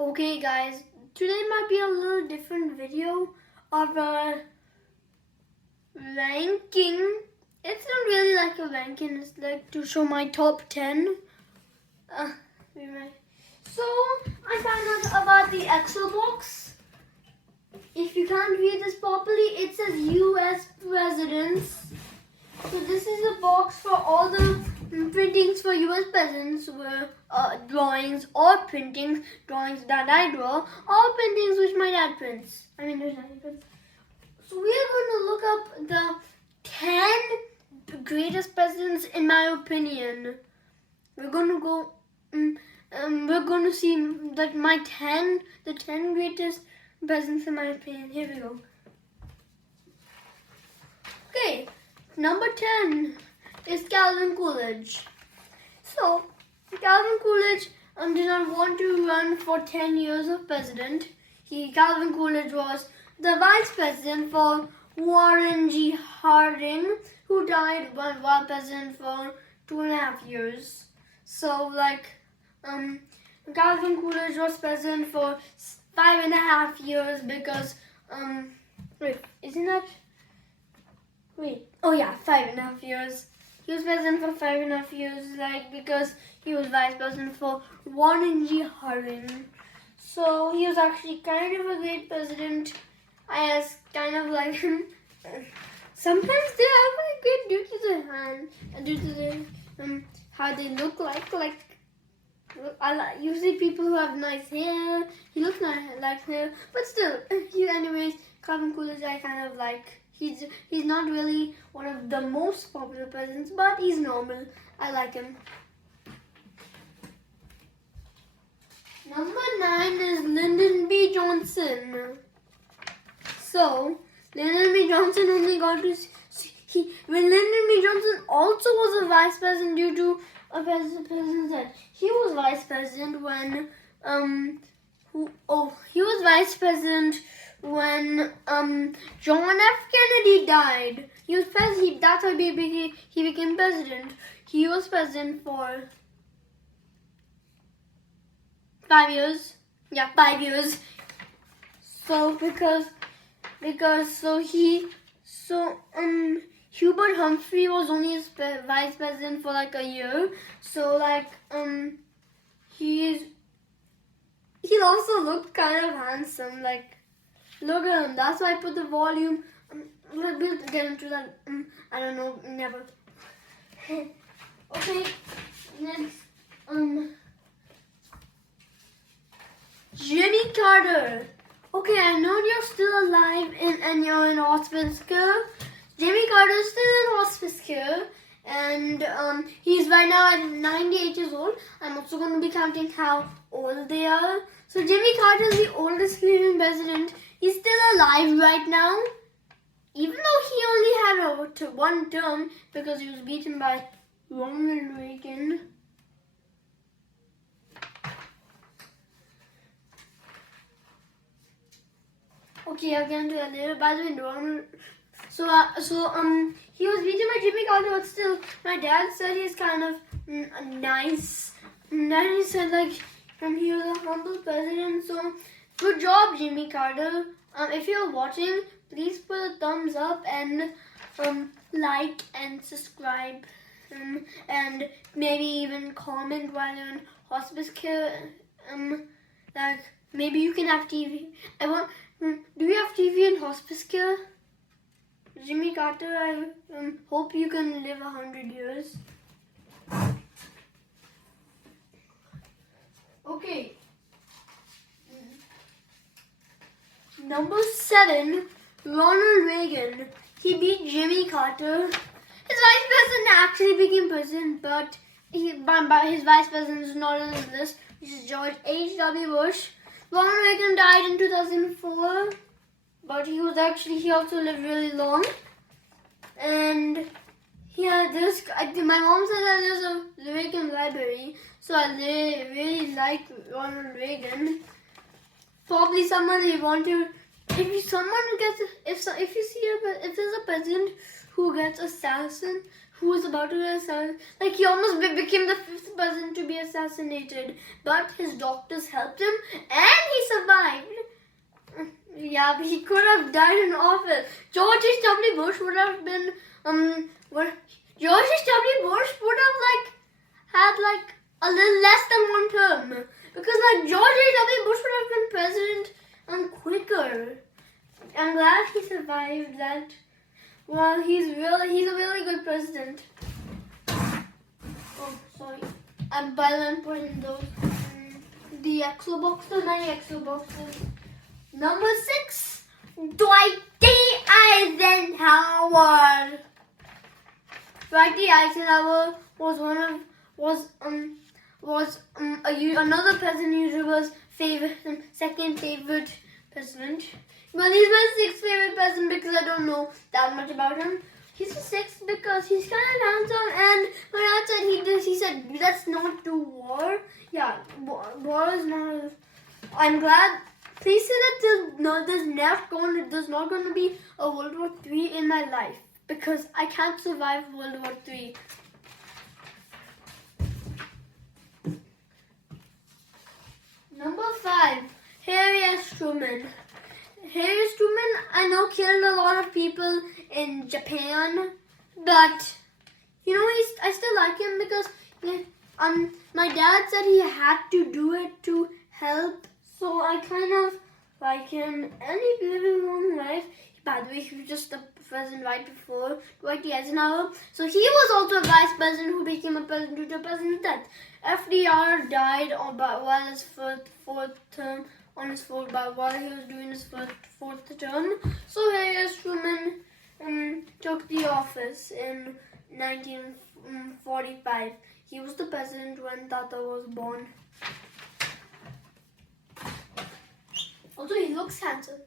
Okay guys, today might be a little different video of a ranking. It's not really like a ranking, it's like to show my top 10. So, I found out about the Excel box. If you can't read this properly, it says US presidents. So this is a box for all the printings for US presidents, where drawings or printings, drawings that I draw, or printings which my dad prints. So we are going to look up the 10 greatest presidents in my opinion. We're going to go. We're going to see that the 10 greatest presidents in my opinion. Here we go. Okay. Number 10 is Calvin Coolidge. So, Calvin Coolidge did not want to run for 10 years of president. Calvin Coolidge was the vice president for Warren G. Harding, who died while president for 2.5 years. So, Calvin Coolidge was president for 5.5 years because, oh yeah, 5.5 years. He was president for 5.5 years, because he was vice president for Warren G. Harding. So he was actually kind of a great president. I kind of like him. Sometimes they are really great due to their hand and due to their how they look like. Usually people who have nice hair. He looks like hair, but still, anyways, Calvin Coolidge I kind of like. He's not really one of the most popular presidents, but he's normal. I like him. Number 9 is Lyndon B. Johnson. So, Lyndon B. Johnson only got to when Lyndon B. Johnson also was a vice president due to a president said he was vice president when he was vice president when John F. Kennedy died. He was president. That's why he became president. He was president for 5 years. Yeah, 5 years. So Hubert Humphrey was only his vice president for like a year. So he also looked kind of handsome. Look at him. That's why I put the volume. We'll get into that. I don't know. Never. Okay. Next. Jimmy Carter. Okay, I know you're still alive and you're in hospice care. Jimmy Carter is still in hospice care. And he's right now at 98 years old. I'm also going to be counting how old they are. So Jimmy Carter is the oldest living president. He's still alive right now, even though he only had one term because he was beaten by Ronald Reagan. Okay, I'll get into that later. By the way, Ronald. He was beaten by Jimmy Carter, but still, my dad said he's kind of nice. And then he said he was a humble president. So, good job, Jimmy Carter. If you're watching, please put a thumbs up and like and subscribe, and maybe even comment while you're in hospice care. Maybe you can have TV. Do you have TV in hospice care? Jimmy Carter, I hope you can live 100 years. Okay. Number 7, Ronald Reagan. He beat Jimmy Carter. His vice president actually became president, but his vice president is not on his list, which is George H.W. Bush. Ronald Reagan died in 2004, but he also lived really long. And my mom said that there's a Reagan library, so I really like Ronald Reagan. Probably someone you want to. If you see if there's a president who gets who was about to assassinate. Like he almost became the 5th president to be assassinated, but his doctors helped him and he survived. Yeah, but he could have died in office. George H.W. Bush would have been George H.W. Bush would have had a little less than one term, because George H.W. Bush would have been president quicker. I'm glad he survived that. Well, he's a really good president. Oh, sorry. And by the way, I'm putting those the Excel boxes, many Excel boxes. Number 6, Dwight D. Eisenhower. Dwight D. Eisenhower was another president who was second favorite president. Well, he's my 6th favorite president because I don't know that much about him. He's the 6th because he's kind of handsome, and when outside he said, let's not do war. Yeah, war is not. I'm glad. Please say that there's not going to be a World War III in my life, because I can't survive World War III. Number 5, Harry S. Truman. Harry S. Truman, I know, killed a lot of people in Japan, but I still like him because my dad said he had to do it to help, so I kind of like him, and he lived a long life. By the way, he was just the president right before Dwight D. Eisenhower, so he was also a vice president who became a president due to president's death. FDR died while his fourth term. While he was doing his fourth term. So Harry S. Truman took the office in 1945. He was the president when Tata was born. Also, he looks handsome.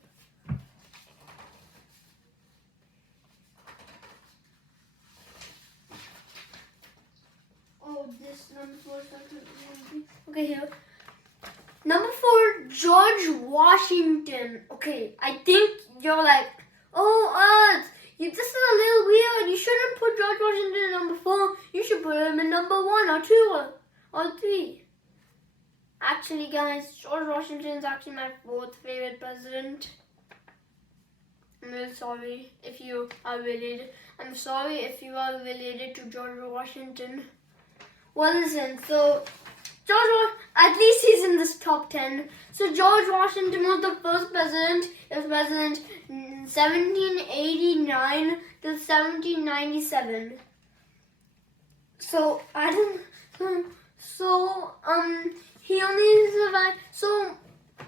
Oh, this number 4 is okay, here. Number 4, George Washington. Okay, I think you're like, oh, this is a little weird. You shouldn't put George Washington in number 4. You should put him in number 1 or 2 or 3. Actually, guys, George Washington is actually my 4th favorite president. I'm really sorry if you are related. I'm sorry if you are related to George Washington. Well, listen, so at least he's in this top 10. So George Washington was the first president. He was president 1789 to 1797. So he only survived. So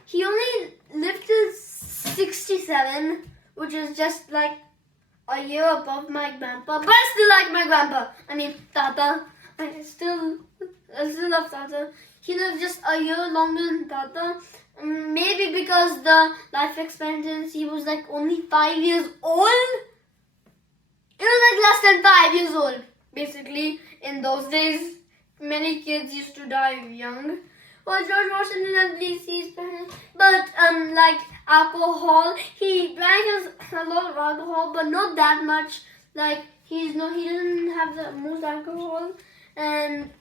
he only lived to 67, which is just like a year above my grandpa. But I still like my grandpa. I mean, Tata. I still love Tata. He lived just a year longer than Tata. Maybe because the life expectancy was like only 5 years old. It was like less than 5 years old. Basically, in those days, many kids used to die young. Well, George Washington, at least he's president. But like alcohol, he drank a lot of alcohol, but not that much. Like he doesn't have the most alcohol. And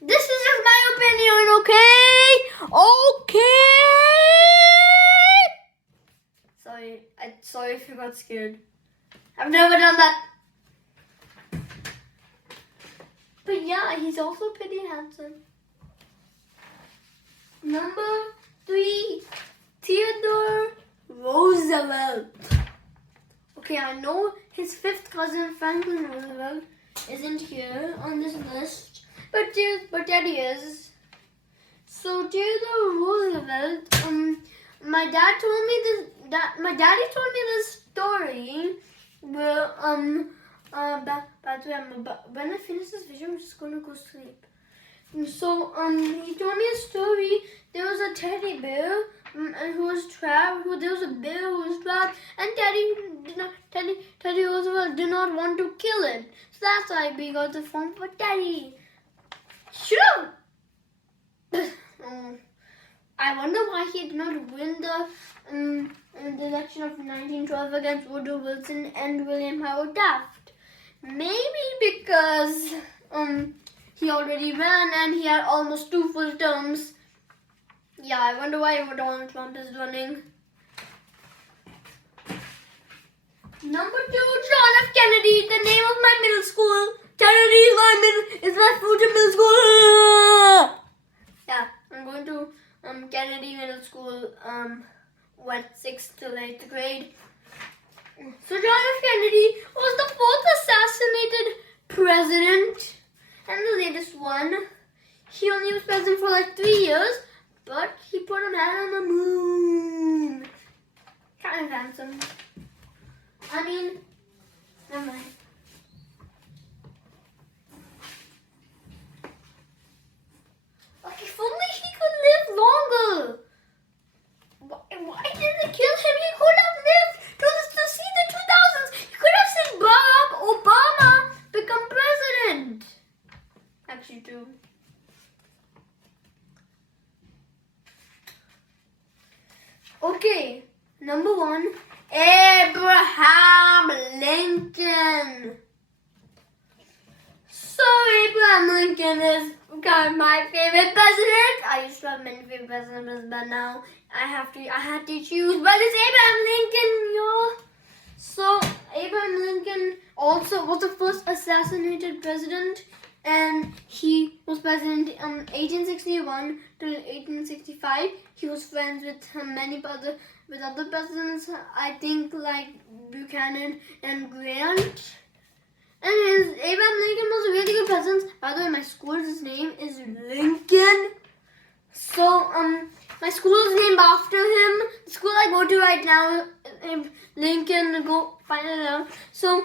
this is just my opinion, okay? Okay. Sorry if you got scared. I've never done that. But yeah, he's also pretty handsome. Number 3, Theodore Roosevelt. Okay, I know his 5th cousin Franklin Roosevelt isn't here on this list, but that he is. So Theodore Roosevelt, my daddy told me this story where by the way, when I finish this video, I'm just gonna go sleep. So he told me a story. There was a teddy bear who was trapped. There was a bear who was trapped, and Teddy Roosevelt did not want to kill it. So that's why we got the form for Teddy. Sure. I wonder why he did not win the election of 1912 against Woodrow Wilson and William Howard Taft. Maybe because he already ran and he had almost 2 full terms. Yeah, I wonder why Donald Trump is running. Number 2, John F. Kennedy, the name of my middle school. Kennedy is my future middle school. Yeah, I'm going to Kennedy Middle School, went 6th to 8th grade. So John F. Kennedy was the 4th assassinated president and the latest one. He only was president for like 3 years, but he put a man on the moon. Kind of handsome. I mean, never mind. Like, if only he could live longer. Why did they kill him? He could have lived to see the 2000s. He could have seen Barack Obama become president. Actually, true. Okay, number 1, Abraham Lincoln. So Abraham Lincoln is kind of my favorite president. I used to have many favorite presidents, but now I had to choose. But it's Abraham Lincoln, y'all. So Abraham Lincoln also was the first assassinated president, and he was president 1861 to 1865. He was friends with many other presidents. I think like Buchanan and Grant. And Abraham Lincoln was a really good president. By the way, my school's name is Lincoln. So my school is named after him. The school I go to right now, Lincoln. Go find it out. So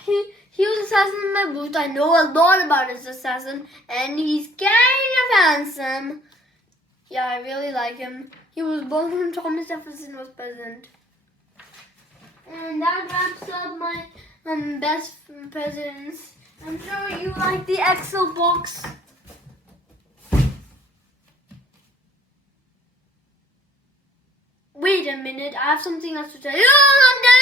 he was assassinated in my booth. I know a lot about his assassin, and he's kind of handsome. Yeah, I really like him. He was born when Thomas Jefferson was president. And that wraps up my best presidents. I'm sure you like the Excel box. Wait a minute, I have something else to tell you. No, I'm done.